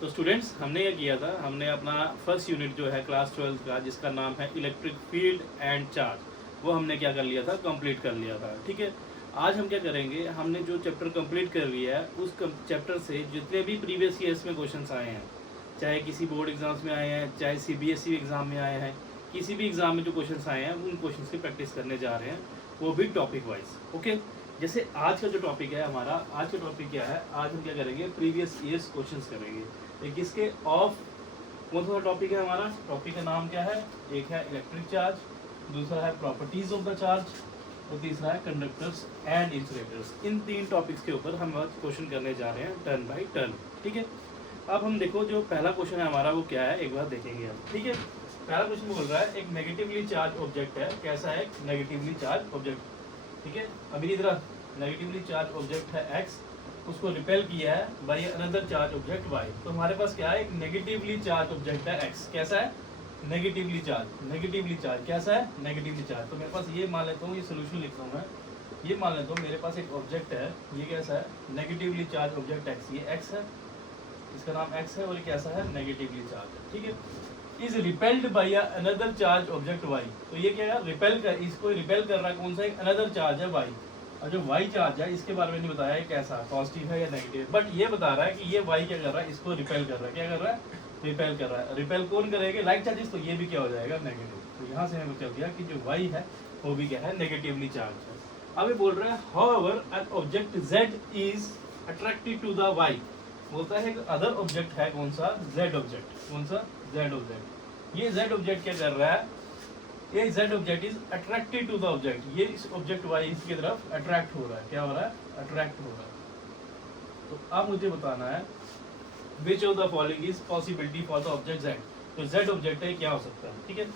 तो स्टूडेंट्स हमने ये किया था, हमने अपना फर्स्ट यूनिट जो है क्लास 12 का जिसका नाम है इलेक्ट्रिक फील्ड एंड चार्ज, वो हमने क्या कर लिया था, कंप्लीट कर लिया था। ठीक है, आज हम क्या करेंगे, हमने जो चैप्टर कंप्लीट कर लिया है उस चैप्टर से जितने भी प्रीवियस ईयर्स में क्वेश्चंस आए हैं, चाहे किसी बोर्ड एग्जाम्स में आए हैं, चाहे CBSE एग्ज़ाम में आए हैं, किसी भी एग्ज़ाम में जो क्वेश्चंस आए हैं उन क्वेश्चंस की प्रैक्टिस करने जा रहे हैं, वो भी टॉपिक वाइज। ओके, जैसे आज का जो टॉपिक है हमारा, आज का टॉपिक क्या है, आज हम क्या करेंगे, प्रीवियस ईयर्स क्वेश्चंस करेंगे। एक इसके ऑफ कौन सा टॉपिक है हमारा, टॉपिक का नाम क्या है, एक है इलेक्ट्रिक चार्ज, दूसरा है प्रॉपर्टीज ऑफ द चार्ज और तीसरा है conductors and insulators. In 3 topics के ऊपर हम आज क्वेश्चन करने जा रहे हैं टर्न बाय टर्न। ठीक है, अब हम देखो जो पहला क्वेश्चन है हमारा वो क्या है, एक बार देखेंगे हम। ठीक है, पहला क्वेश्चन बोल रहा है एक नेगेटिवली चार्ज ऑब्जेक्ट है। कैसा है, एक नेगेटिवली चार्ज ऑब्जेक्ट। ठीक है, अभी इधर नेगेटिवली चार्ज ऑब्जेक्ट है x, उसको रिपेल किया है by another charge object y। तो हमारे पास क्या है, एक नेगेटिवली चार्ज ऑब्जेक्ट है x। कैसा है, नेगेटिवली चार्ज। नेगेटिवली चार्ज कैसा है, नेगेटिवली चार्ज। तो मेरे पास ये मान लेता हूँ, ये सोल्यूशन लिखता हूँ मैं, ये मान लेता हूँ मेरे पास एक ऑब्जेक्ट है, ये कैसा है, नेगेटिवली चार्ज ऑब्जेक्ट x। ये x है, इसका नाम x है, और ये कैसा है, नेगेटिवली चार्ज है। ठीक है, is repelled by another charge object y। तो ये क्या है, रिपेल कर, इसको रिपेल कर रहा है कौन सा, एक अनदर चार्ज है y। और जो y चार्ज है इसके बारे में नहीं बताया है कैसा, पॉजिटिव है या नेगेटिव, बट ये बता रहा है कि ये y क्या कर रहा है, इसको रिपेल कर रहा है। क्या कर रहा है, रिपेल कर रहा है। रिपेल कौन करेगा, लाइक चार्जेस, तो ये भी क्या हो जाएगा, नेगेटिव। तो यहाँ से हमें चल गया कि जो y है वो भी क्या है, नेगेटिवली चार्ज है। अब ये बोल रहा है however an object z is attracted to the y। बोलता है अदर ऑब्जेक्ट है कौन सा, z ऑब्जेक्ट। कौन सा, z ऑब्जेक्ट। ये z ऑब्जेक्ट क्या कर रहा है, ये z object is attracted to the object. ये इस ऑब्जेक्ट y इसकी तरफ अट्रैक्ट हो रहा है। क्या हो रहा है, अट्रैक्ट हो रहा है। तो अब मुझे बताना है which of the following is possibility for the object z। तो z ऑब्जेक्ट है, क्या हो सकता है। ठीक है,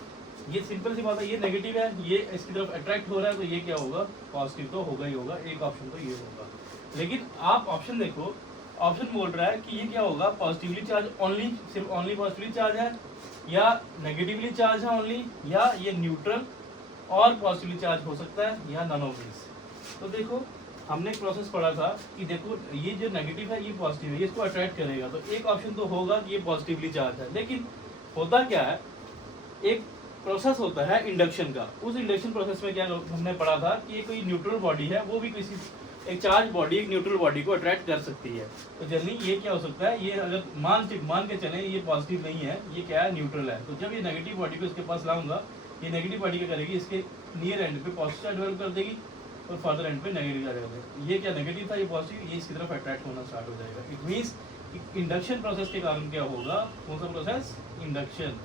ये सिंपल सी बात है, ये नेगेटिव है, ये इसकी तरफ अट्रैक्ट हो रहा है, तो ये क्या होगा, पॉजिटिव तो होगा ही होगा। एक ऑप्शन तो ये होगा। लेकिन आप ऑप्शन देखो, ऑप्शन बोल रहा है कि ये क्या होगा, पॉजिटिवली चार्ज ओनली, सिर्फ ओनली पॉजिटिवली चार्ज है, या नेगेटिवली चार्ज है ओनली, या ये न्यूट्रल और पॉजिटिवली चार्ज हो सकता है, या नन ऑफ दिस। तो देखो हमने एक प्रोसेस पढ़ा था कि देखो ये जो नेगेटिव है ये पॉजिटिव है, ये इसको अट्रैक्ट करेगा, तो एक ऑप्शन तो होगा कि ये पॉजिटिवली चार्ज है। लेकिन होता क्या है, एक प्रोसेस होता है इंडक्शन का। उस इंडक्शन प्रोसेस में क्या हमने पढ़ा था कि ये कोई न्यूट्रल बॉडी है, वो भी किसी एक चार्ज बॉडी एक न्यूट्रल बॉडी को अट्रैक्ट कर सकती है। तो जल्दी ये क्या हो सकता है, ये अगर मान के चले ये पॉजिटिव नहीं है, ये क्या है, न्यूट्रल है, तो जब ये नेगेटिव बॉडी को इसके पास लाऊंगा, ये नेगेटिव बॉडी क्या करेगी, इसके नियर एंड पे पॉजिटिव चार्ज डेवलप कर देगी और फर्दर एंड पे नेगेटिव चार्ज डेवलप करेगी। ये क्या नेगेटिव था, ये पॉजिटिव, ये इसकी तरफ अट्रैक्ट होना स्टार्ट हो जाएगा। इट मीन्स इंडक्शन प्रोसेस के कारण क्या होगा, कौन सा प्रोसेस, इंडक्शन।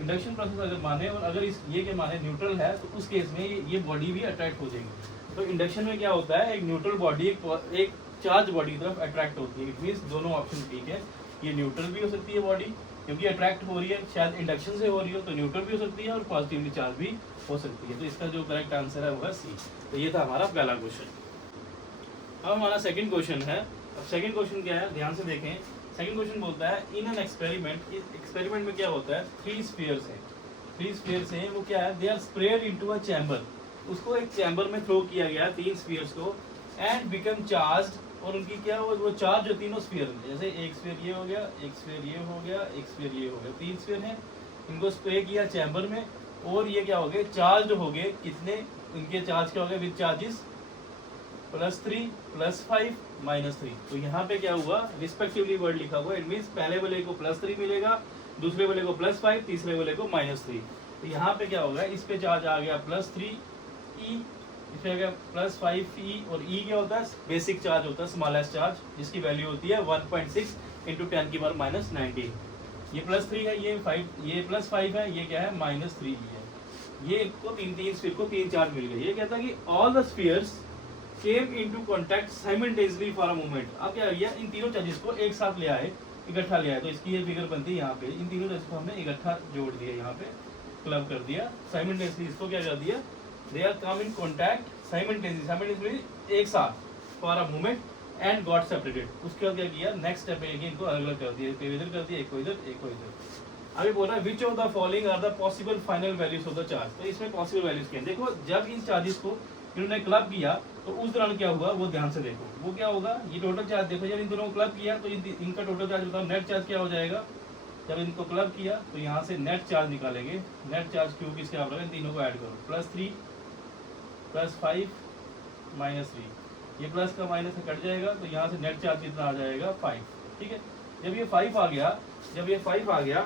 इंडक्शन प्रोसेस अगर माने और अगर इस ये क्या माने न्यूट्रल है, तो उस केस में ये बॉडी भी अट्रैक्ट हो जाएगी। तो इंडक्शन में क्या होता है, एक न्यूट्रल बॉडी एक चार्ज बॉडी की तरफ अट्रैक्ट होती है। इट मीन्स दोनों ऑप्शन ठीक है, ये न्यूट्रल भी हो सकती है बॉडी क्योंकि अट्रैक्ट हो रही है, शायद इंडक्शन से हो रही हो, तो न्यूट्रल भी हो सकती है और पॉजिटिवली चार्ज भी हो सकती है। तो इसका जो करेक्ट आंसर है वो है सी। तो ये था हमारा पहला क्वेश्चन। अब हमारा सेकंड क्वेश्चन है। अब सेकंड क्वेश्चन क्या है, ध्यान से देखें। सेकंड क्वेश्चन बोलता है इन एन एक्सपेरिमेंट, इस एक्सपेरिमेंट में क्या होता है, 3 स्फीयर्स हैं। 3 स्फीयर्स हैं, वो क्या है, they are spread into a chamber. उसको एक चैम्बर में थ्रो किया गया 3 स्फीयर्स को, एंड बिकम चार्ज्ड, और उनकी क्या हो, वो चार्ज जो तीनों स्फीयर, जैसे एक स्फीयर ये हो गया, एक स्फीयर ये हो गया, एक स्फीयर ये हो गया, 3 स्फीयर हैं, इनको स्प्रे किया चैम्बर में, और ये क्या हो गए, चार्ज हो गए। कितने, इनके चार्ज क्या हो गए, विद चार्जेस +3 +5 -3। तो यहाँ पे क्या हुआ, रिस्पेक्टिवली वर्ड लिखा हुआ, इट मीन्स पहले वाले को +3 मिलेगा, दूसरे वाले को +5, तीसरे वाले को -3। तो यहाँ पे क्या होगा, इस पे चार्ज आ गया +3E, इसमें आ गया +5E, और E क्या होता है, बेसिक चार्ज होता है, स्मॉलेस्ट चार्ज, जिसकी वैल्यू होती है 1.6 × 10⁻⁻19। ये +3 है, ये 5, ये +5 है, ये क्या है, -3E है। ये को तीन स्फीयर को 3 चार्ज मिल गए। ये कहता है कि all the spheres came into contact simultaneously for a moment. अब क्या किया, इन तीनों चार्जेस को एक साथ ले आए, इकट्ठा ले आए, तो इसकी ये फिगर बनती है यहाँ पे। इन तीनों चार्जेस को हमने इकट्ठा जोड़ दिया, यहाँ पे क्लब कर दिया, साइमल्टेनियसली इसको क्या कर दिया, they are come in contact simultaneously एक साथ for a moment and got separated. उसके बाद क्या किया, नेक्स्ट स्टेप में इनको अलग अलग कर दिया, एक इधर कर दिया, एक को इधर, एक को इधर। अभी बोल रहा है which of the following are the possible final values of the charge. तो इसमें पॉसिबल वैल्यूज क्या है, देखो जब इन चार्जेस को इन्होंने क्लब किया तो उस दौरान क्या हुआ वो ध्यान से देखो। वो क्या होगा, ये टोटल चार्ज देखो, जब इन दोनों को क्लब किया तो इनका टोटल चार्ज बताओ, नेट चार्ज क्या हो जाएगा। जब इनको क्लब किया तो यहाँ से नेट चार्ज निकालेंगे, नेट चार्ज क्यू किसके बराबर है, इन तीनों को ऐड करो, +3 +5 -3, ये प्लस का माइनस से कट जाएगा तो यहाँ से नेट चार्ज कितना आ जाएगा 5, ठीक है। जब ये 5 आ गया, जब ये 5 आ गया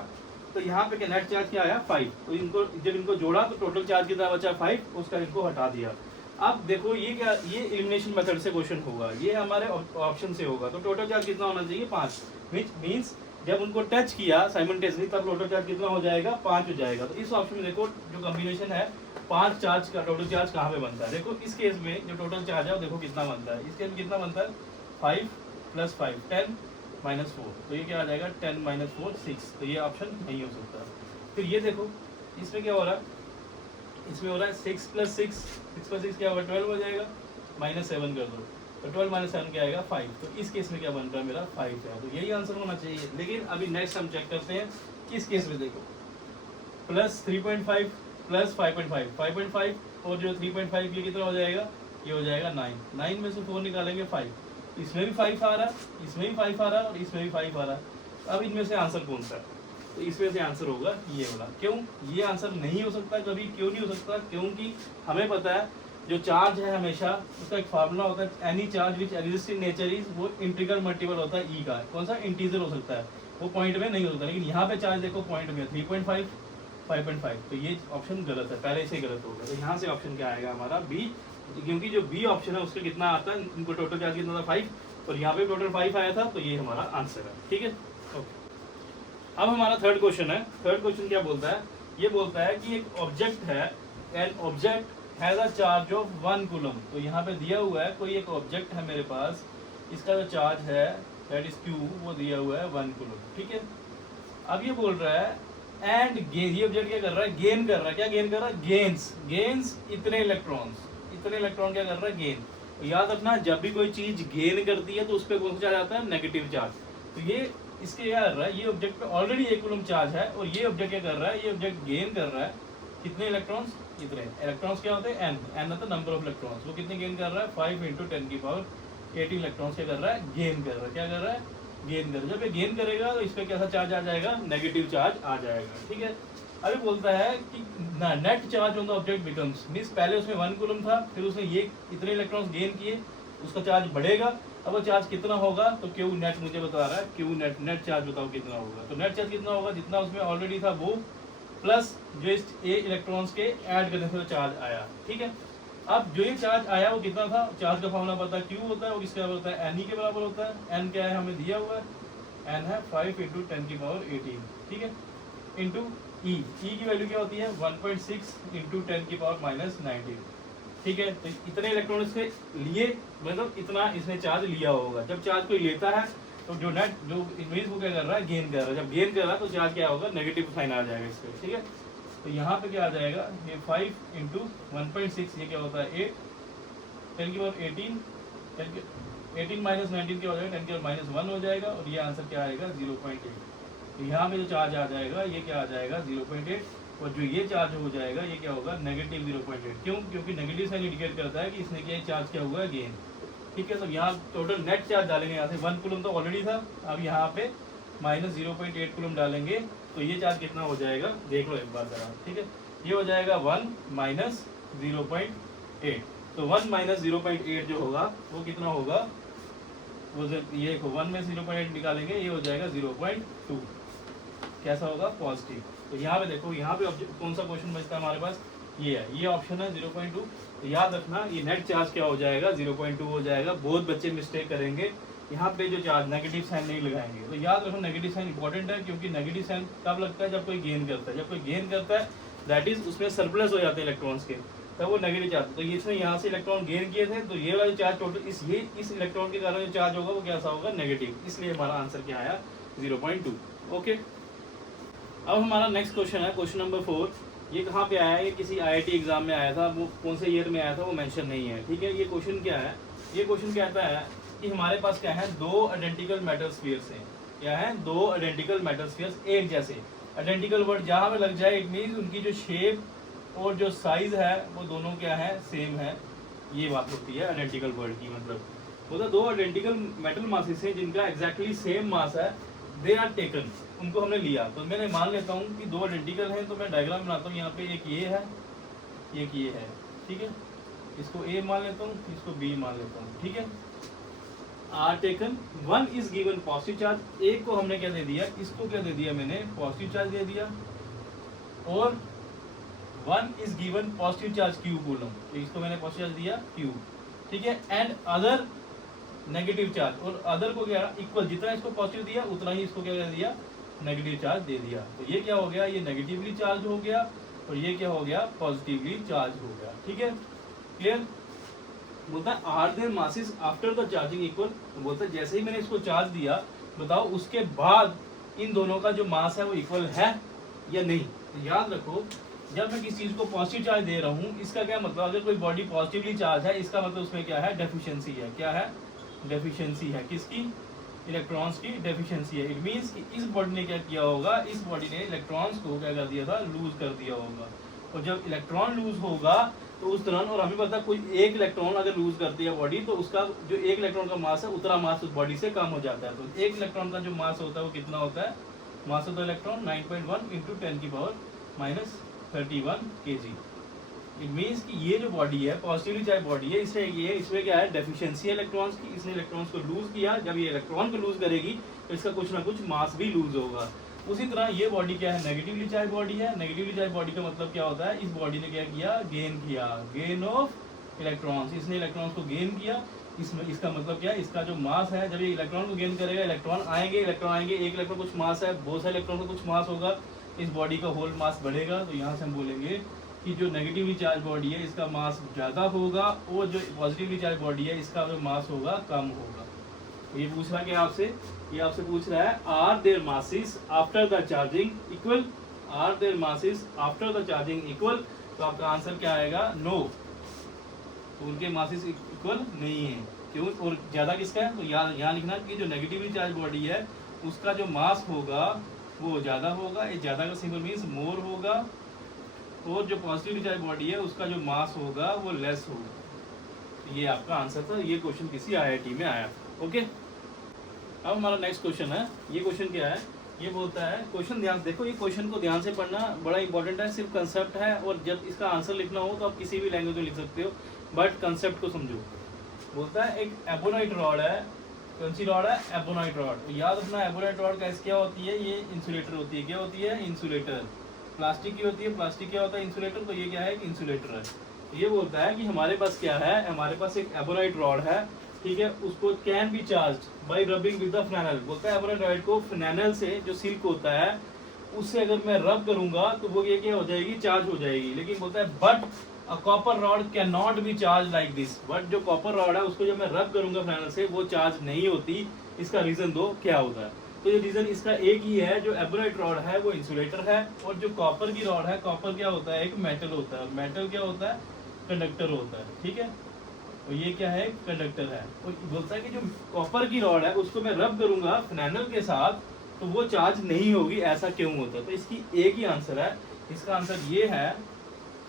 तो यहाँ पे क्या नेट चार्ज क्या आया 5, तो इनको जब इनको जोड़ा तो टोटल चार्ज कितना बचा 5, उसका इनको हटा दिया। अब देखो ये क्या, ये एलिमिनेशन मेथड से क्वेश्चन होगा, ये हमारे ऑप्शन से होगा, तो टोटल चार्ज कितना होना चाहिए 5, विच मीन्स जब उनको टच किया साइमल्टेनियसली तब टोटल चार्ज कितना हो जाएगा 5 हो जाएगा। तो इस ऑप्शन में देखो जो कॉम्बिनेशन है 5 चार्ज का टोटल चार्ज कहाँ पे बनता है, देखो इस केस में जो टोटल चार्ज है वो देखो कितना बनता है, इस केस में कितना बनता है 5 + 5 10 -4, तो ये क्या आ जाएगा 10 - 4 6, तो ये ऑप्शन नहीं हो सकता। फिर ये देखो इसमें क्या हो रहा है, इसमें हो रहा है 6 + 6, 6 + 6 क्या होगा 12 हो जाएगा, -7 कर दो तो 12 - 7 क्या आएगा 5, तो इस केस में क्या बन रहा है मेरा 5 है, तो यही आंसर होना चाहिए। लेकिन अभी नेक्स्ट हम चेक करते हैं किस केस में, देखो +3.5 + 5.5 5.5 और जो 3.5 ये कितना हो जाएगा, ये हो जाएगा 9 में से 4 निकालेंगे 5, इसमें भी 5 आ रहा है, इसमें भी 5 आ रहा है और इसमें भी 5 आ रहा है। अब इनमें से आंसर कौन सा है, तो इसमें से आंसर होगा ये वाला। क्यों ये आंसर नहीं हो सकता कभी, क्यों नहीं हो सकता, क्योंकि हमें पता है जो चार्ज है हमेशा उसका एक फार्मूला होता है, any charge which exist in nature is, वो इंटीग्रल मल्टीपल होता है ई का, कौन सा इंटीजर हो सकता है, वो पॉइंट में नहीं होता। लेकिन यहाँ पे चार्ज देखो पॉइंट में 3.5 5.5, तो ये ऑप्शन गलत है, पहले से गलत होगा। तो यहाँ से ऑप्शन क्या आएगा हमारा बी, क्योंकि जो बी ऑप्शन है उसका कितना आता है, इनको टोटल चार्ज कितना था 5 और यहाँ पे टोटल 5 आया था, तो ये हमारा आंसर है, ठीक है। ओके, अब हमारा थर्ड क्वेश्चन है। थर्ड क्वेश्चन क्या बोलता है, ये बोलता है कि एक ऑब्जेक्ट है, an object has a charge of 1 coulomb, तो यहाँ पे दिया हुआ है कोई एक ऑब्जेक्ट है मेरे पास, इसका जो चार्ज है दैट इज क्यू, वो दिया हुआ है 1 कूलम, ठीक है। अब ये बोल रहा है एंड गेन, ये ऑब्जेक्ट क्या कर रहा है, गेन कर रहा है, क्या गेन कर रहा है, गेन्स इतने इलेक्ट्रॉन्स, इतने इलेक्ट्रॉन क्या कर रहा है गेन। तो याद रखना जब भी कोई चीज गेन करती है तो उस पर कौन सा चार्ज आता है, नेगेटिव चार्ज। तो ये इसके क्या कर रहा है, ये ऑब्जेक्ट पे ऑलरेडी 1 कूलम चार्ज है और ये ऑब्जेक्ट क्या कर रहा है, ये ऑब्जेक्ट गेन कर रहा है कितने इलेक्ट्रॉन्स, इतने इलेक्ट्रॉन्स क्या होते हैं एन होता है नंबर ऑफ इलेक्ट्रॉन्स, वो कितने गेन कर रहा है 5 × 10⁻18 इलेक्ट्रॉन्स क्या कर रहा है, गेन कर रहा है, क्या कर रहा है गेन कर रहा है। जब ये गेन करेगा तो इस पर कैसा चार्ज आ जाएगा, नेगेटिव चार्ज आ जाएगा, ठीक है। अभी बोलता है कि net charge on the object becomes, means पहले उसमें 1 कूलम था, फिर उसने ये इतने इलेक्ट्रॉन्स गेन किए, उसका चार्ज बढ़ेगा। अब वो चार्ज कितना होगा, तो क्यू नेट मुझे बता रहा है, क्यू नेट चार्ज बताओ कितना होगा। तो नेट चार्ज कितना होगा, जितना उसमें ऑलरेडी था वो प्लस जो इस ए इलेक्ट्रॉन्स के ऐड करने से चार्ज आया, ठीक है। अब जो ये चार्ज आया वो कितना था, चार्ज का फॉर्मूला पता है, क्यू होता है और किसके बराबर होता है, एन ई के बराबर होता है। एन क्या है हमें दिया हुआ है, एन है 5 × 10⁻18, ठीक है, इंटू ई की वैल्यू क्या होती है 1.6 × 10⁻19, ठीक है। तो इतने इलेक्ट्रॉन से लिए, मतलब इतना इसने चार्ज लिया होगा। जब चार्ज कोई लेता है तो जो नेट जो इमेज वो क्या कर रहा है, गेन कर रहा है। जब गेन कर रहा है तो चार्ज क्या होगा, नेगेटिव साइन आ जाएगा इस पर, ठीक है। तो यहाँ पे क्या आ जाएगा, ये 5 × 1.6 ये क्या होता है 8 10⁻18 18 - 19 क्या हो जाएगा 10⁻−1 हो जाएगा और ये आंसर क्या आएगा 0.8। तो यहाँ पे जो चार्ज आ जाएगा ये क्या आ जाएगा 0.8 और जो ये चार्ज हो जाएगा ये क्या होगा नेगेटिव 0.8। क्यों, क्योंकि नेगेटिव साइन इंडिकेट करता है कि इसने क्या चार्ज क्या हुआ गेन, ठीक है। तो यहाँ टोटल नेट चार्ज डालेंगे, यहाँ से 1 कूलम तो ऑलरेडी था, अब यहाँ पे -0.8 कूलम डालेंगे तो ये चार्ज कितना हो जाएगा, देख लो एक बार जरा, ठीक है। ये हो जाएगा 1 - 0.8, तो 1 - 0.8 जो होगा वो कितना होगा, वो ये 1 में 0.8 निकालेंगे, ये हो जाएगा 0.2, कैसा होगा पॉजिटिव। तो यहाँ पे देखो, यहाँ पे कौन सा क्वेश्चन बचता है हमारे पास, ये है, ये ऑप्शन है 0.2। तो याद रखना ये नेट चार्ज क्या हो जाएगा 0.2 हो जाएगा। बहुत बच्चे मिस्टेक करेंगे, यहाँ पे जो चार्ज नेगेटिव साइन नहीं लगाएंगे। तो याद रखना नेगेटिव साइन इंपॉर्टेंट है, क्योंकि नेगेटिव साइन कब लगता है, जब कोई गेन करता है। जब कोई गेन करता है दैट इज उसमें सरप्लस हो जाते हैं इलेक्ट्रॉन्स के, तब वो नेगेटिव चार्ज। तो इसमें यहाँ से इलेक्ट्रॉन गेन किए थे, तो ये वाला चार्ज टोटल इस इलेक्ट्रॉन के कारण जो चार्ज होगा वो कैसा होगा नेगेटिव, इसलिए हमारा आंसर क्या आया 0.2। ओके, अब हमारा नेक्स्ट क्वेश्चन है क्वेश्चन नंबर 4। ये कहाँ पे आया है, ये किसी आईआईटी एग्जाम में आया था, वो कौन से ईयर में आया था वो मेंशन नहीं है, ठीक है। ये क्वेश्चन क्या है, ये क्वेश्चन कहता है कि हमारे पास क्या है, 2 आइडेंटिकल मेटल स्फीयर्स हैं। क्या है, 2 आइडेंटिकल मेटल स्फीयर्स एक जैसे। आइडेंटिकल वर्ड जहाँ पे लग जाए इट मीन्स उनकी जो शेप और जो साइज है वो दोनों क्या है, सेम है। ये बात होती है आइडेंटिकल वर्ड की। मतलब वो दो आइडेंटिकल मेटल मासेस हैं जिनका एग्जैक्टली सेम मास है, दे आर टेकन, उनको हमने लिया। तो मैंने मान लेता हूँ कि दो आइडेंटिकल हैं, तो मैं डायग्राम बनाता हूँ यहाँ पे, एक ये है एक ये है, ठीक है। इसको ए मान लेता हूँ, इसको बी मान लेता हूँ, ठीक है। Are taken, one is given positive charge, एक को हमने क्या दे दिया, इसको क्या दे दिया मैंने, पॉजिटिव चार्ज दे दिया, और one is given positive charge Q coulomb, तो इसको मैंने पॉजिटिव चार्ज दिया क्यू, ठीक है। एंड अदर नेगेटिव चार्ज, और अदर को क्या इक्वल, जितना इसको पॉजिटिव दिया उतना ही इसको क्या दे दिया, नेगेटिव चार्ज दे दिया। तो ये क्या हो गया, ये नेगेटिवली चार्ज हो गया, और ये क्या हो गया, पॉजिटिवली चार्ज हो गया, ठीक है। क्लियर। बोलता है are there masses after the charging equal, बोलता है जैसे ही मैंने इसको चार्ज दिया, बताओ उसके बाद इन दोनों का जो मास है वो इक्वल है या नहीं। तो याद रखो, जब मैं किसी चीज को पॉजिटिव चार्ज दे रहा हूँ, इसका क्या मतलब, अगर कोई बॉडी पॉजिटिवली चार्ज है, इसका मतलब उसमें क्या है, डेफिशिएंसी है। क्या है, डेफिशिएंसी है, किसकी, इलेक्ट्रॉन्स की डेफिशिएंसी है। इट मींस कि इस बॉडी ने क्या किया होगा, इस बॉडी ने इलेक्ट्रॉन्स को क्या कर दिया था, लूज कर दिया होगा। और जब इलेक्ट्रॉन लूज होगा तो उस दौरान, और हमें पता कोई एक इलेक्ट्रॉन अगर लूज करती है बॉडी, तो उसका जो एक इलेक्ट्रॉन का मास है उतना मास उस बॉडी से कम हो जाता है। तो एक इलेक्ट्रॉन का जो मास होता है वो कितना होता है, mass of the electron 9.1 into 10 की पावर -31 kg। इट मीन्स कि ये जो बॉडी है, पॉजिटिवली चार्ज बॉडी है, इसमें क्या है, डेफिशिएंसी है इलेक्ट्रॉन्स की, इसने इलेक्ट्रॉन्स को लूज किया। जब ये इलेक्ट्रॉन को लूज करेगी तो इसका कुछ ना कुछ मास भी लूज होगा। उसी तरह ये बॉडी क्या है, नेगेटिवली चार्ज बॉडी है। नेगेटिवली चार्ज बॉडी का मतलब क्या होता है, इस बॉडी ने क्या किया, गेन किया, गेन ऑफ इलेक्ट्रॉन्स, इसने इलेक्ट्रॉन्स को गेन किया। इसमें इसका मतलब क्या है, इसका जो मास है, जब ये इलेक्ट्रॉन को गेन करेगा, इलेक्ट्रॉन आएंगे, एक इलेक्ट्रॉन कुछ मास है, बहुत सारे इलेक्ट्रॉन का कुछ मास होगा, इस बॉडी का होल मास बढ़ेगा। तो यहाँ से हम बोलेंगे कि जो नेगेटिवली चार्ज बॉडी है इसका मास ज़्यादा होगा, और जो पॉजिटिवली चार्ज बॉडी है इसका जो मास होगा कम होगा। तो ये पूछ रहा है कि आपसे, ये आपसे पूछ रहा है are there masses after the charging equal, are there masses after the charging equal. तो आपका आंसर क्या आएगा, नो। तो उनके मासेस इक्वल नहीं है, क्यों, और ज़्यादा किसका है। तो यहाँ लिखना कि जो नेगेटिवली चार्ज बॉडी है उसका जो मास होगा वो ज़्यादा होगा, ये ज़्यादा का सिंबल मीन्स मोर होगा, और जो पॉजिटिवली चार्ज बॉडी है उसका जो मास होगा वो लेस होगा। ये आपका आंसर था, ये क्वेश्चन किसी IIT में आया था। ओके, अब हमारा नेक्स्ट क्वेश्चन है। ये क्वेश्चन क्या है, ये बोलता है, क्वेश्चन ध्यान से देखो, ये क्वेश्चन को ध्यान से पढ़ना बड़ा इंपॉर्टेंट है। सिर्फ कंसेप्ट है, और जब इसका आंसर लिखना हो तो आप किसी भी लैंग्वेज में लिख सकते हो, बट कंसेप्ट को समझो। बोलता है एक एबोनाइट रॉड है, कौन सी रॉड है, एबोनाइट रॉड। तो याद रखना, एबोनाइट रॉड कैसे क्या होती है, ये इंसुलेटर होती है। क्या होती है, इंसुलेटर। प्लास्टिक की होती है, प्लास्टिक क्या होता है, इंसुलेटर। तो ये क्या है, इंसुलेटर है। ये बोलता है कि हमारे पास क्या है, हमारे पास एक एबोनाइट रॉड है, ठीक है। उसको can be charge by rubbing with the flannel. बोलता है एबोनाइट रॉड को फ्लैनल से, जो सिल्क होता है उससे अगर मैं रब करूंगा तो वो ये क्या हो जाएगी, चार्ज हो जाएगी। लेकिन बोलता है but a copper rod can not be charge like this. But जो कॉपर रॉड है उसको जब मैं रब करूंगा फ्लैनल से, वो चार्ज नहीं होती। इसका रीजन दो क्या होता है। तो ये रीजन इसका एक ही है, जो एबोनाइट रॉड है वो इंसुलेटर है, और जो कॉपर की रॉड है, कॉपर क्या होता है, एक मेटल होता है, मेटल क्या होता है, कंडक्टर होता है, ठीक है। और ये क्या है, कंडक्टर है। और बोलता है कि जो कॉपर की रॉड है उसको मैं रब करूंगा फ्लैनल के साथ तो वो चार्ज नहीं होगी, ऐसा क्यों होता है। तो इसकी एक ही आंसर है। इसका आंसर ये है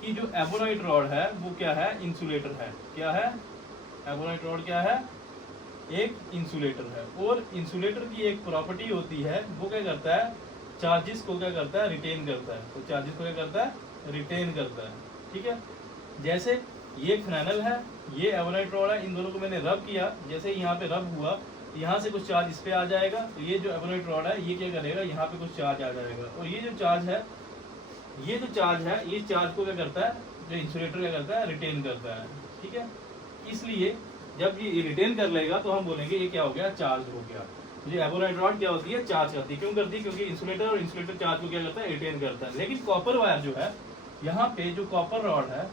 कि जो एबोनाइट रॉड है वो क्या है, इंसुलेटर है। क्या है, एबोनाइट रॉड क्या है, एक इंसुलेटर है। और इंसुलेटर की एक प्रॉपर्टी होती है, वो क्या करता है, चार्जेस को क्या करता है, रिटेन करता है। तो चार्जेस को क्या करता है, रिटेन करता है, ठीक है। जैसे ये फ्लैनल है, ये एबोनाइट रॉड है, इन दोनों को मैंने रब किया, जैसे यहाँ पे रब हुआ, यहाँ से कुछ चार्ज इस पे आ जाएगा। तो ये जो एबोनाइट रॉड है ये क्या करेगा, यहाँ पे कुछ चार्ज आ जाएगा। और ये जो चार्ज है, ये जो चार्ज है, ये चार्ज को क्या करता है, जो इंसुलेटर क्या करता है, रिटेन करता है, ठीक है। इसलिए जब ये रिटेन कर लेगा तो हम बोलेंगे ये क्या हो गया, चार्ज हो गया। ये एबोनाइट रॉड क्या होती है, चार्ज करती है। क्यों करती है, क्योंकि इंसुलेटर और इंसुलेटर चार्ज को क्या करता है, रिटेन करता है। लेकिन कॉपर वायर जो है, यहाँ पे जो कॉपर रॉड है,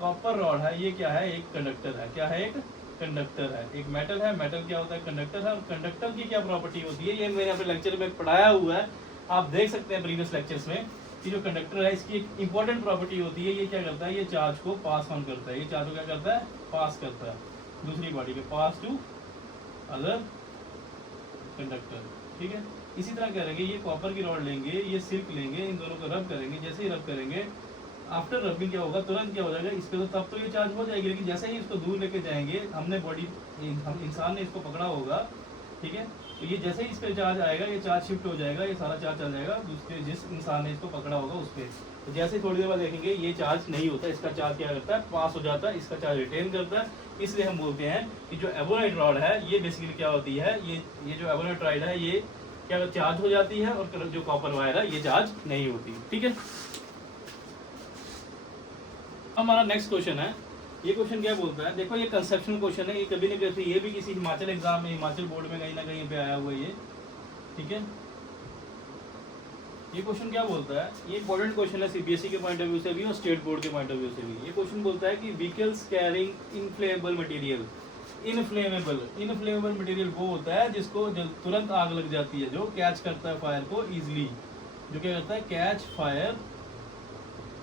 कॉपर रॉड है, ये क्या है, एक कंडक्टर है। क्या है, एक कंडक्टर है, एक मेटल है। मेटल क्या होता है, कंडक्टर है। और कंडक्टर की क्या प्रॉपर्टी होती है, ये मैंने अपने लेक्चर में पढ़ाया हुआ है, आप देख सकते हैं प्रीवियस लेक्चर्स में, कि जो कंडक्टर है इसकी एक इंपॉर्टेंट प्रॉपर्टी होती है, ये क्या करता है, ये चार्ज को पास ऑन करता है। ये चार्ज को क्या करता है, पास करता है दूसरी बॉडी के, पास टू अदर कंडक्टर, ठीक है। इसी तरह करेंगे, ये कॉपर की रॉड लेंगे, ये सिल्क लेंगे, इन दोनों को रब करेंगे। जैसे ही रब करेंगे आफ्टर रबिंग क्या होगा, तुरंत क्या हो जाएगा इस पे, तो तब तो ये चार्ज हो जाएगी, लेकिन जैसे ही इसको दूर लेके जाएंगे, हमने बॉडी, हम इंसान ने इसको पकड़ा होगा, ठीक है, तो ये जैसे ही इस पे चार्ज आएगा, ये चार्ज शिफ्ट हो जाएगा, ये सारा चार्ज चल जाएगा दूसरे जिस इंसान ने इसको पकड़ा होगा उस पर। तो जैसे थोड़ी देर बाद देखेंगे ये चार्ज नहीं होता, इसका चार्ज क्या करता है, पास हो जाता है, इसका चार्ज रिटेन करता है। इसलिए हम बोलते हैं कि जो एबोनाइट रॉड है ये बेसिकली क्या होती है, ये जो एबोनाइट रॉड है ये क्या चार्ज हो जाती है, और जो कॉपर वायर है ये चार्ज नहीं होती। ठीक है, हमारा नेक्स्ट क्वेश्चन है, ये क्वेश्चन क्या बोलता है, देखो ये कंसेप्शनल क्वेश्चन है, ये कभी ना कभी ये भी किसी हिमाचल एग्जाम में, हिमाचल बोर्ड में कहीं ना कहीं पे आया हुआ है ये। ठीक है, ये क्वेश्चन क्या बोलता है, ये इंपॉर्टेंट क्वेश्चन है सीबीएसई के पॉइंट ऑफ व्यू से भी और स्टेट बोर्ड के पॉइंट ऑफ व्यू से भी। ये क्वेश्चन बोलता है कि vehicles carrying inflammable material, inflammable material वो होता है जिसको तुरंत आग लग जाती है, जो कैच करता है फायर को इजीली, जो क्या करता है, कैच फायर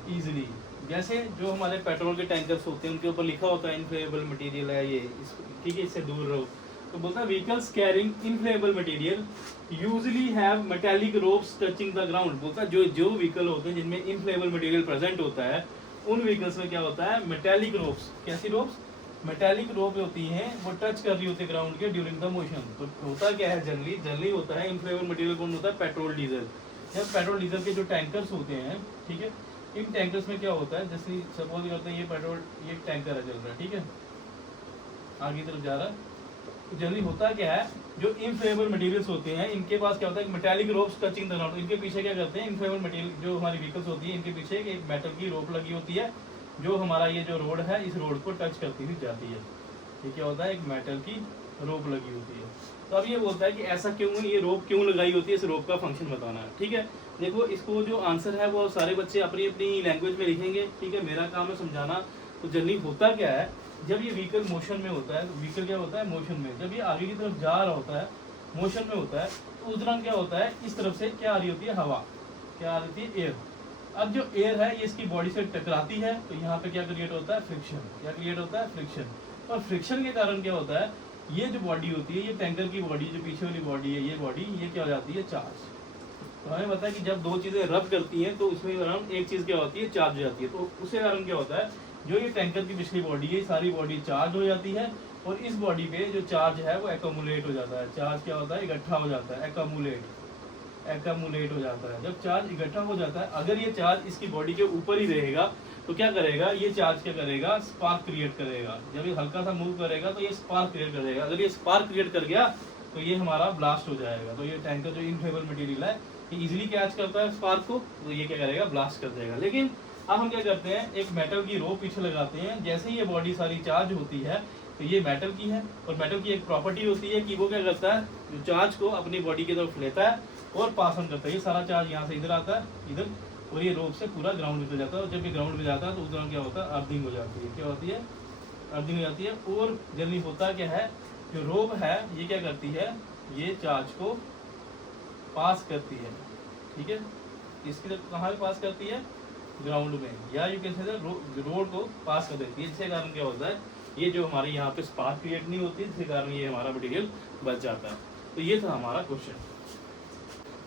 इजीली। जैसे जो हमारे पेट्रोल के टैंकर्स होते हैं उनके ऊपर लिखा होता है इनफ्लेमेबल मटेरियल है ये, ठीक है, इससे दूर रहो। तो बोलता है vehicles carrying inflammable material usually have metallic ropes touching the ground. बोलता है जो व्हीकल होते हैं जिनमें इनफ्लेमेबल मटेरियल प्रेजेंट होता है, उन व्हीकल्स में क्या होता है, मेटालिक रोप्स। कैसी रोप्स, मेटालिक रोप होती हैं, वो टच कर रही होती है ग्राउंड के ड्यूरिंग द मोशन। तो होता क्या है, जनरली होता है इनफ्लेमेबल मटेरियल कौन होता है, पेट्रोल डीजल। जब पेट्रोल डीजल के जो टैंकर्स होते हैं, ठीक है, इन टैंकर्स में क्या होता है, जैसे सपोज करते हैं ये पेट्रोल, ये टैंकर है चल रहा है, ठीक है, आगे तरफ जा रहा है, तो जनरली होता क्या है, जो इनफ्लेमेबल मटेरियल्स होते हैं इनके पास क्या होता है, metallic ropes touching the ground. इनके पीछे क्या करते हैं, इनफ्लेमेबल मटेरियल जो हमारी व्हीकल्स होती है इनके पीछे एक मेटल की रोप लगी होती है, जो हमारा ये जो रोड है इस रोड को टच करती हुई जाती है। ये क्या होता है, एक मेटल की रोप लगी होती है। तो अब ये बोलता है कि ऐसा क्यों, ये रोप क्यों लगाई होती है, इस रोप का फंक्शन बताना है। ठीक है, देखो इसको जो आंसर है वो सारे बच्चे अपनी अपनी लैंग्वेज में लिखेंगे। ठीक है, मेरा काम है समझाना। तो जनरली होता क्या है, जब ये व्हीकल मोशन में होता है, व्हीकल क्या होता है, मोशन में, जब ये आगे की तरफ जा रहा होता है, मोशन में होता है, तो उस दौरान क्या होता है, इस तरफ से क्या आ रही होती है, हवा, क्या आ रही है, एयर। अब जो एयर है ये इसकी बॉडी से टकराती है, तो यहाँ पे क्या क्रिएट होता है, फ्रिक्शन। क्या क्रिएट होता है, फ्रिक्शन। और फ्रिक्शन के कारण क्या होता है, ये जो बॉडी होती है, ये टैंकर की बॉडी, जो पीछे वाली बॉडी है, ये बॉडी, ये क्या हो जाती है, चार्ज। तो हमें पता है कि जब दो चीजें रब करती हैं तो उसमें अराउंड एक चीज क्या होती है, चार्ज हो जाती है। तो उसके कारण क्या होता है, जो ये टैंकर की पिछली बॉडी है, सारी बॉडी चार्ज हो जाती है, और इस बॉडी पे जो चार्ज है वो एकमुलेट हो जाता है। चार्ज क्या होता है, इकट्ठा हो जाता है, एकमुलेट हो जाता है। जब चार्ज इकट्ठा हो जाता है, अगर ये चार्ज इसकी बॉडी के ऊपर ही रहेगा तो क्या करेगा, ये चार्ज क्या करेगा, स्पार्क क्रिएट करेगा। जब ये हल्का सा मूव करेगा तो ये स्पार्क क्रिएट करेगा। अगर ये स्पार्क क्रिएट कर गया तो ये हमारा ब्लास्ट हो जाएगा। तो ये टैंकर जो इनफ्लेमेबल मटेरियल है ये इजीली कैच करता है स्पार्क को, तो ये क्या करेगा, ब्लास्ट कर देगा। लेकिन अब हम क्या करते हैं, एक मेटल की रोप पीछे लगाते हैं। जैसे ही ये बॉडी सारी चार्ज होती है तो ये मेटल की है, और मेटल की एक प्रॉपर्टी होती है कि वो क्या करता है, जो चार्ज को अपनी बॉडी की तरफ लेता है और पास ऑन करता है। ये सारा चार्ज यहाँ से इधर आता है, इधर, और ये रोप से पूरा ग्राउंड में चल जाता है। और जब ये ग्राउंड में जाता है तो उस दौरान क्या होता है, अर्थिंग हो जाती है। क्या होती है, अर्थिंग हो जाती है। और जनरली होता क्या है, जो रोप है ये क्या करती है, ये चार्ज को पास करती है। ठीक है, इसकी तरफ कहाँ पे पास करती है, ग्राउंड में, या यू कैन से रोड को पास कर देती है। इसके कारण क्या होता है, ये जो हमारे यहाँ पे स्पार्क क्रिएट नहीं होती, जिसके कारण ये हमारा मटेरियल बच जाता है। तो ये था हमारा क्वेश्चन।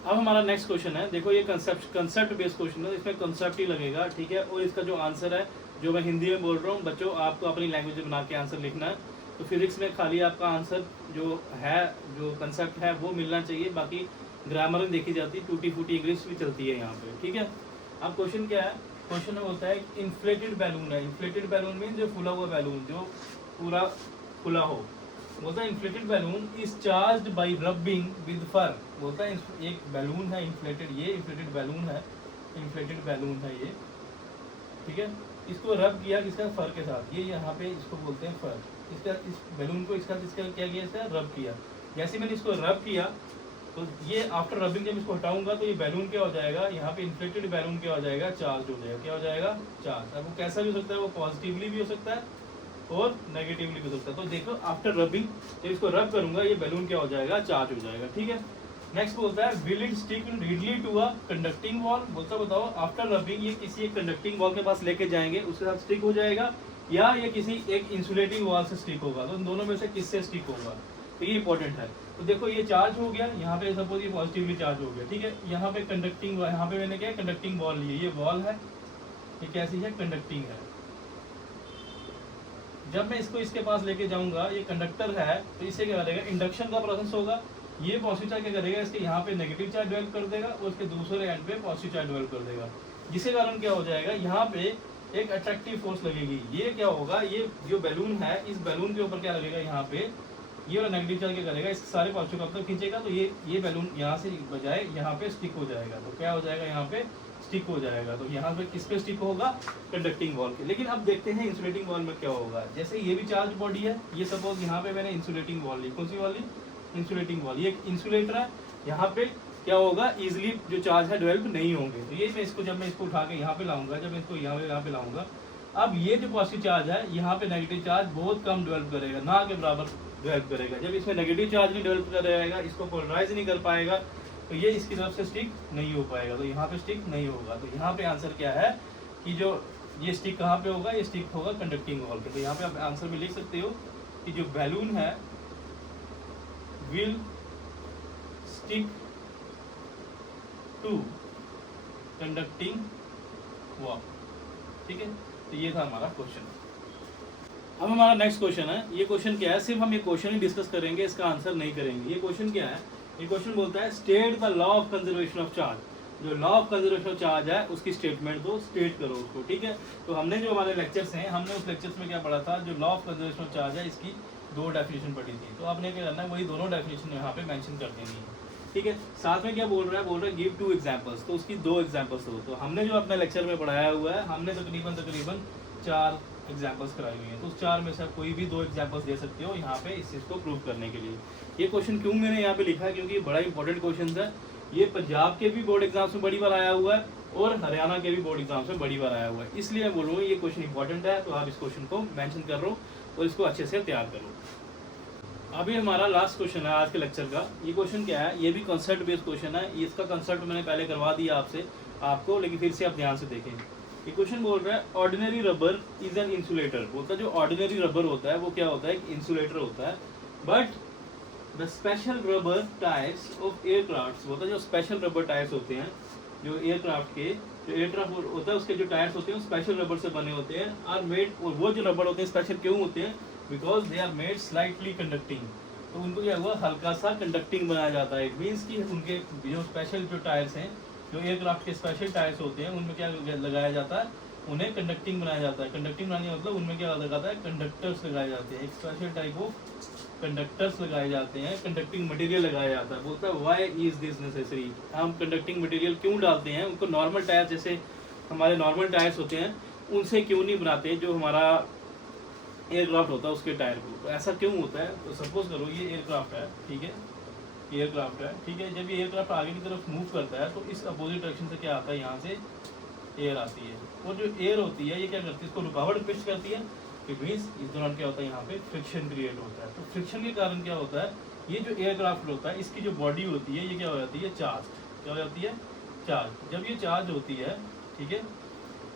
अब हमारा नेक्स्ट क्वेश्चन है, देखो ये कंसेप्ट बेस्ड क्वेश्चन है, इसमें कंसेप्ट ही लगेगा। ठीक है, और इसका जो आंसर है, जो मैं हिंदी में बोल रहा हूँ, बच्चों आपको अपनी लैंग्वेज में बना के आंसर लिखना है। तो फिजिक्स में खाली आपका आंसर जो है, जो कंसेप्ट है वो मिलना चाहिए, बाकी ग्रामर में देखी जाती है, टूटी फूटी इंग्लिश भी चलती है यहाँ पे। ठीक है, अब क्वेश्चन क्या है, क्वेश्चन में होता है इन्फ्लेटेड बैलून है। इन्फ्लेटेड बैलून मीन जो फुला हुआ बैलून, जो पूरा खुला हो। बोलता है inflated balloon is charged by rubbing with fur. बोलता है एक बैलून है इन्फ्लेटेड, ये इन्फ्लेटेड बैलून है, इन्फ्लेटेड बैलून है ये। ठीक है, इसको रब किया किसका, फर के साथ। ये यहाँ पे इसको बोलते हैं फर। इसका, इस बैलून को इसका क्या किया, इसका रब किया। जैसे मैंने इसको रब किया तो ये आफ्टर रबिंग जब इसको हटाऊंगा तो ये बैलून क्या हो जाएगा, यहाँ पे इन्फ्लेटेड बैलून क्या हो जाएगा, चार्ज हो जाएगा। क्या हो जाएगा, चार्ज। अब वो कैसा भी हो सकता है, वो पॉजिटिवली भी हो सकता है और नेगेटिवली भी हो सकता है। तो देखो आफ्टर रबिंग जब इसको रब करूंगा ये बैलून क्या हो जाएगा, चार्ज हो जाएगा। ठीक है, नेक्स्ट बोलता है will it stick readily to a conducting wall. बोलता बताओ आफ्टर रबिंग ये किसी एक कंडक्टिंग वॉल के पास लेके जाएंगे, उसके साथ स्टिक हो जाएगा, या ये किसी एक इंसुलेटिंग वॉल से स्टिक होगा। तो इन दोनों में से किससे स्टिक होगा, तो ये इंपॉर्टेंट है। तो देखो ये चार्ज हो गया, यहाँ पे सपोज ये पॉजिटिवली चार्ज हो गया। ठीक है, यहाँ पे कंडक्टिंग, यहाँ पे मैंने क्या कंडक्टिंग वॉल ली है, ये वॉल है, ये कैसी है, कंडक्टिंग है। जब मैं इसको इसके पास लेके जाऊंगा, ये कंडक्टर है, तो इसे क्या करेगा, इंडक्शन का प्रोसेस होगा। ये पॉजिटिव चार्ज क्या करेगा, इसके यहाँ पे नेगेटिव चार्ज डेवलप कर देगा और उसके दूसरे एंड पे पॉजिटिव चार्ज डेवलप कर देगा, जिसके कारण क्या हो जाएगा, यहाँ पे एक अट्रैक्टिव फोर्स लगेगी। ये क्या होगा, ये जो बैलून है, इस बैलून के ऊपर क्या लगेगा, यहाँ पे ये वाला नेगेटिव चार्ज क्या करेगा, इसके सारे पॉजिटिव का मतलब खींचेगा, तो ये बैलून यहाँ से बजाय यहाँ पे स्टिक हो जाएगा। तो क्या हो जाएगा, यहाँ पे स्टिक हो जाएगा। तो यहाँ पे किस पे स्टिक होगा, कंडक्टिंग वॉल के। लेकिन अब देखते हैं इंसुलेटिंग वॉल में क्या होगा। जैसे ये भी चार्ज बॉडी है, ये सपोज यहाँ पे मैंने इंसुलेटिंग वॉल ली, कौन सी वॉल ली, इंसुलेटिंग वॉल। ये एक इंसुलेटर है, यहाँ पे क्या होगा, इजिली जो चार्ज है डेवलप नहीं होंगे। तो ये मैं इसको, जब मैं इसको उठा के यहाँ पे लाऊंगा, जब मैं इसको यहाँ पे लाऊंगा, अब ये जो पॉजिटिव चार्ज है, यहाँ पे नेगेटिव चार्ज बहुत कम डेवलप करेगा, ना के बराबर डेवलप करेगा। जब इसमें नेगेटिव चार्ज नहीं डेवलप करेगा, इसको पोलराइज नहीं कर पाएगा, तो ये इसकी तरफ से स्टिक नहीं हो पाएगा, तो यहाँ पे स्टिक नहीं होगा। तो यहाँ पे आंसर क्या है कि जो ये स्टिक कहाँ पे होगा, ये स्टिक होगा कंडक्टिंग वॉल पे। तो यहाँ पे आप आंसर में लिख सकते हो कि जो बैलून है will stick to conducting wall. ठीक है, तो ये था हमारा क्वेश्चन। अब हमारा नेक्स्ट क्वेश्चन है। ये क्वेश्चन क्या है, सिर्फ हम ये क्वेश्चन ही डिस्कस करेंगे, इसका आंसर नहीं करेंगे। ये क्वेश्चन क्या है, ये क्वेश्चन बोलता है state the law of conservation of charge. जो law of conservation of charge है उसकी स्टेटमेंट दो, स्टेट करो उसको। ठीक है, तो हमने जो हमारे लेक्चर्स हैं, हमने उस लेक्चर्स में क्या पढ़ा था, जो law of conservation of charge है इसकी दो डेफिनेशन पढ़ी थी। तो आपने क्या करना है, वही दोनों डेफिनेशन यहाँ पे मेंशन कर देनी है। ठीक है, साथ में क्या बोल रहा है गिव 2 एग्जांपल्स। तो उसकी 2 एग्जांपल्स दो। तो हमने जो अपने लेक्चर में पढ़ाया हुआ है, हमने तकरीबन 4 एग्जांपल्स कराई हुई हैं। तो उस 4 में से आप कोई भी 2 एग्जांपल्स दे सकते हो यहाँ पे इस चीज़ को प्रूव करने के लिए। ये क्वेश्चन क्यों मैंने यहाँ पे लिखा है, क्योंकि बड़ा इंपॉर्टेंट क्वेश्चन है। ये पंजाब के भी बोर्ड एग्जाम्स में बड़ी बार आया हुआ है और हरियाणा के भी बोर्ड एग्जाम्स में बड़ी बार आया हुआ है। इसलिए मैं बोलूँगा ये क्वेश्चन इंपॉर्टेंट है, तो आप इस क्वेश्चन को मैंशन कर लो और इसको अच्छे से तैयार करो। अभी हमारा लास्ट क्वेश्चन है आज के लेक्चर का। ये क्वेश्चन क्या है, ये भी कंसेप्ट बेस्ड क्वेश्चन है। इसका कंसेप्ट मैंने पहले करवा दिया आपको, लेकिन फिर से आप ध्यान से देखें। ये क्वेश्चन बोल रहा है ordinary rubber is an insulator. बोलता है जो ऑर्डिनरी रबर होता है वो क्या होता है, एक इंसुलेटर होता है। But the special rubber tyres of aircraft, बोलता है जो स्पेशल रबर टायर्स होते हैं, जो एयरक्राफ्ट के जो एयरक्राफ्ट होता है उसके जो टायर्स होते हैं वो स्पेशल रबर से बने होते हैं। आर मेड, और वो जो रबर होते हैं स्पेशल क्यों होते हैं, because they are made slightly conducting. तो उनको क्या हुआ, हल्का सा कंडक्टिंग बनाया जाता है। इट मीन्स कि उनके जो स्पेशल जो टायर्स हैं, जो एयरक्राफ्ट के स्पेशल टायर्स होते हैं, उनमें क्या लगाया जाता है, उन्हें कंडक्टिंग बनाया जाता है। कंडक्टिंग बनाने मतलब उनमें क्या लगाता है, कंडक्टर्स लगाए जाते हैं। एक स्पेशल टाइप ऑफ कंडक्टर्स लगाए जाते हैं, कंडक्टिंग मटेरियल लगाया जाता है। बोलता है व्हाई इज दिस नेसेसरी, हम कंडक्टिंग मटेरियल क्यों डालते हैं, उनको नॉर्मल टायर जैसे हमारे नॉर्मल टायर्स होते हैं उनसे क्यों नहीं बनाते जो हमारा एयरक्राफ्ट होता है उसके टायर को। तो ऐसा क्यों होता है, तो सपोज करो ये एयरक्राफ्ट है, ठीक है, एयरक्राफ्ट है, ठीक है। जब ये एयरक्राफ्ट आगे की तरफ मूव करता है तो इस अपोजिट डायरेक्शन से क्या आता है, यहाँ से एयर आती है। और जो एयर होती है ये क्या करती है, इसको रुकावट पेश करती है। इट मीन्स इस दौरान क्या होता है, यहाँ पे फ्रिक्शन क्रिएट होता है। तो फ्रिक्शन के कारण क्या होता है, ये जो एयरक्राफ्ट होता है इसकी जो बॉडी होती है ये क्या हो जाती है, चार्ज। क्या हो जाती है, चार्ज। जब ये चार्ज होती है, ठीक है,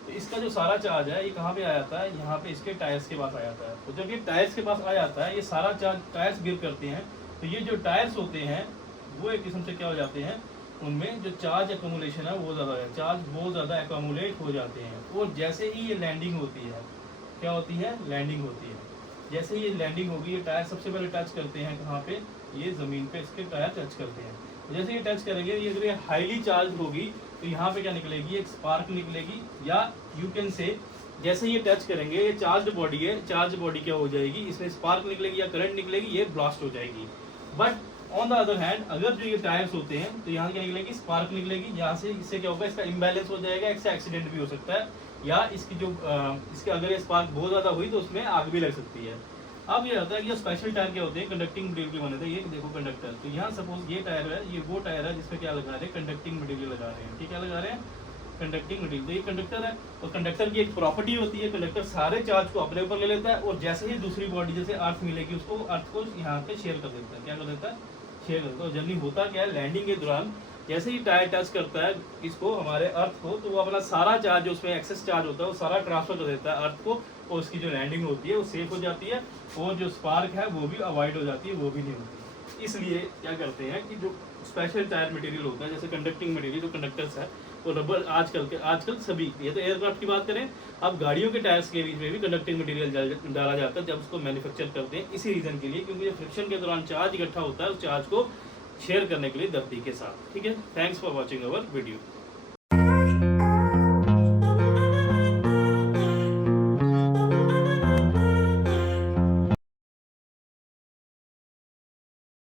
तो इसका जो सारा चार्ज है ये कहाँ पे आ जाता है, यहाँ पे इसके टायर्स के पास आ जाता है। तो जब ये टायर्स के पास आ जाता है, ये सारा चार्ज टायर्स गिर करते हैं, तो ये जो टायर्स होते हैं वो एक किस्म से क्या हो जाते हैं, उनमें जो चार्ज एकमुलेशन है वो ज़्यादा है, चार्ज बहुत ज़्यादा एकमुलेट हो जाते हैं। और जैसे ही ये लैंडिंग होती है, क्या होती है, लैंडिंग होती है। जैसे ही ये लैंडिंग होगी, ये टायर सबसे पहले टच करते हैं कहाँ पे, ये ज़मीन पे इसके टायर टच करते हैं। जैसे ये टच करेंगे, ये अगर ये हाईली चार्ज होगी तो यहाँ पे क्या निकलेगी, एक स्पार्क निकलेगी, या यू कैन से जैसे ये टच करेंगे, ये चार्ज बॉडी है, चार्ज बॉडी क्या हो जाएगी, इसमें स्पार्क निकलेगी या करंट निकलेगी, ये ब्लास्ट हो जाएगी। But on the other hand अगर जो ये टायर्स होते हैं तो यहाँ क्या निकलेगी, स्पार्क निकलेगी। यहाँ से इससे क्या होगा, इसका इम्बैलेंस हो जाएगा, इससे एक्सीडेंट भी हो सकता है, या इसकी जो इसके अगर ये स्पार्क बहुत ज़्यादा हुई तो उसमें आग भी लग सकती है। अब ये होता है कि स्पेशल टायर क्या होते हैं, कंडक्टिंग मटेरियल के बने थे। ये देखो कंडक्टर, तो यहाँ सपोज ये टायर है, ये वो टायर है जिसमें क्या लगा रहे हैं, कंडक्टिंग मटेरियल लगा रहे हैं। ठीक है, लगा रहे हैं कंडक्टिंग मटेरियल। तो ये कंडक्टर है, और कंडक्टर की एक प्रॉपर्टी होती है, कंडक्टर सारे चार्ज को अपने ऊपर ले लेता है, और जैसे ही दूसरी बॉडी जैसे अर्थ मिलेगी उसको, अर्थ को यहाँ पे शेयर कर देता है। क्या कर देता है, शेयर कर देता है। जनरली होता क्या है, लैंडिंग के दौरान जैसे ही टायर टच करता है इसको, हमारे अर्थ को, तो वो अपना सारा चार्ज जो उसमें एक्सेस चार्ज होता है वो सारा ट्रांसफर कर देता है अर्थ को, और उसकी जो लैंडिंग होती है वो सेफ हो जाती है, और जो स्पार्क है वो भी अवॉइड हो जाती है, वो भी नहीं होती। इसलिए क्या करते हैं कि जो स्पेशल टायर मटेरियल होता है, जैसे कंडक्टिंग मटेरियल जो कंडक्टर्स है वो रबर आजकल सभी, ये तो एयरक्राफ्ट की बात करें, अब गाड़ियों के टायर्स के बीच में भी कंडक्टिंग मटेरियल डाला जाता है जब उसको मैन्युफैक्चर करते हैं, इसी रीजन के लिए, क्योंकि जब फ्रिक्शन के दौरान चार्ज इकट्ठा होता है उस चार्ज को शेयर करने के लिए धरती के साथ। ठीक है, thanks for watching our video.